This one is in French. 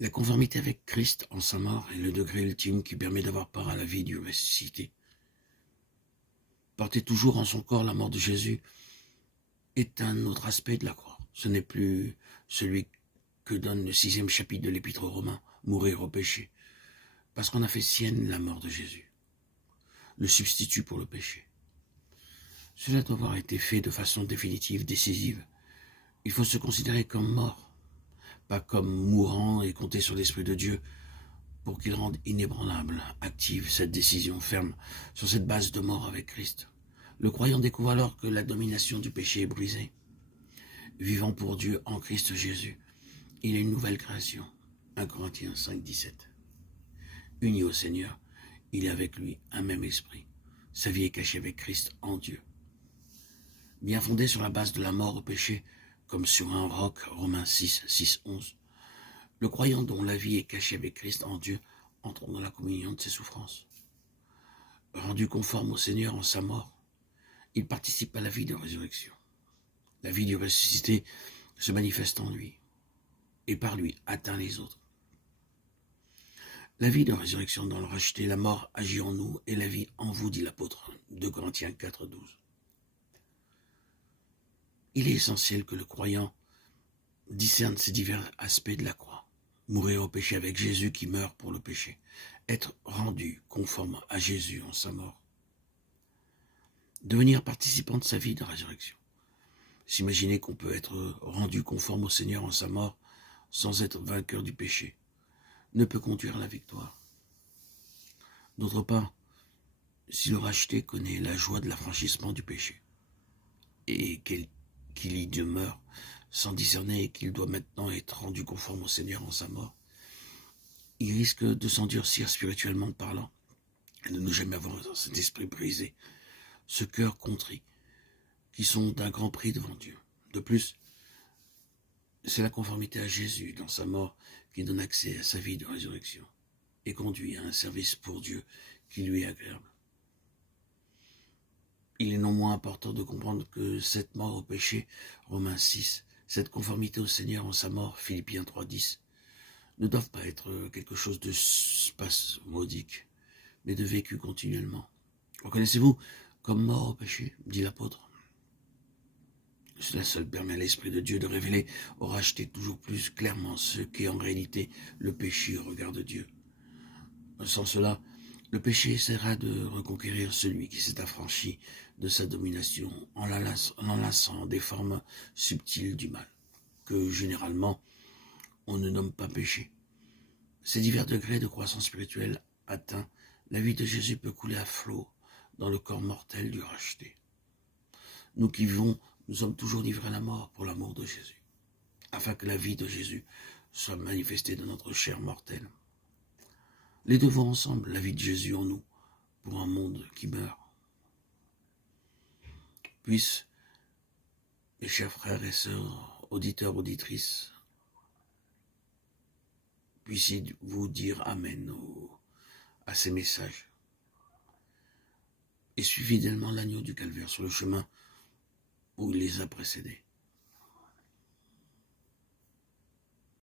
La conformité avec Christ en sa mort est le degré ultime qui permet d'avoir part à la vie du ressuscité. Porter toujours en son corps la mort de Jésus est un autre aspect de la croix. Ce n'est plus celui que donne le 6e chapitre de l'Épître aux Romains, mourir au péché, parce qu'on a fait sienne la mort de Jésus, le substitut pour le péché. Cela doit avoir été fait de façon définitive, décisive. Il faut se considérer comme mort, pas comme mourant et compter sur l'Esprit de Dieu pour qu'il rende inébranlable, active cette décision ferme sur cette base de mort avec Christ. Le croyant découvre alors que la domination du péché est brisée. Vivant pour Dieu en Christ Jésus, il est une nouvelle création. 1 Corinthiens 5, 17. Uni au Seigneur, il est avec lui un même esprit. Sa vie est cachée avec Christ en Dieu. Bien fondé sur la base de la mort au péché, comme sur un roc, Romains 6, 6, 11, le croyant dont la vie est cachée avec Christ en Dieu entre dans la communion de ses souffrances. Rendu conforme au Seigneur en sa mort, il participe à la vie de résurrection. La vie du ressuscité se manifeste en lui et par lui atteint les autres. La vie de résurrection dans le racheté, la mort agit en nous et la vie en vous, dit l'apôtre, 2 Corinthiens 4, 12. Il est essentiel que le croyant discerne ces divers aspects de la croix. Mourir au péché avec Jésus qui meurt pour le péché. Être rendu conforme à Jésus en sa mort. Devenir participant de sa vie de résurrection. S'imaginer qu'on peut être rendu conforme au Seigneur en sa mort sans être vainqueur du péché ne peut conduire à la victoire. D'autre part, si le racheté connaît la joie de l'affranchissement du péché et qu'il y demeure sans discerner et qu'il doit maintenant être rendu conforme au Seigneur en sa mort, il risque de s'endurcir spirituellement parlant et de ne jamais avoir cet esprit brisé, ce cœur contrit, qui sont d'un grand prix devant Dieu. De plus, c'est la conformité à Jésus dans sa mort qui donne accès à sa vie de résurrection et conduit à un service pour Dieu qui lui est agréable. Il est non moins important de comprendre que cette mort au péché, Romains 6, cette conformité au Seigneur en sa mort, Philippiens 3, 10, ne doivent pas être quelque chose de spasmodique, mais de vécu continuellement. Reconnaissez-vous comme mort au péché, dit l'apôtre. Cela seul permet à l'Esprit de Dieu de révéler au racheté toujours plus clairement ce qu'est en réalité le péché au regard de Dieu. Sans cela, le péché essaiera de reconquérir celui qui s'est affranchi de sa domination en l'enlaçant des formes subtiles du mal, que généralement on ne nomme pas péché. Ces divers degrés de croissance spirituelle atteints, la vie de Jésus peut couler à flot dans le corps mortel du racheté. Nous qui vivons, nous sommes toujours livrés à la mort pour l'amour de Jésus, afin que la vie de Jésus soit manifestée dans notre chair mortelle. Les deux vont ensemble, la vie de Jésus en nous, pour un monde qui meurt. Puisse, mes chers frères et sœurs, auditeurs, auditrices, puissiez-vous dire Amen à ces messages et suivez fidèlement l'agneau du calvaire sur le chemin où il les a précédés.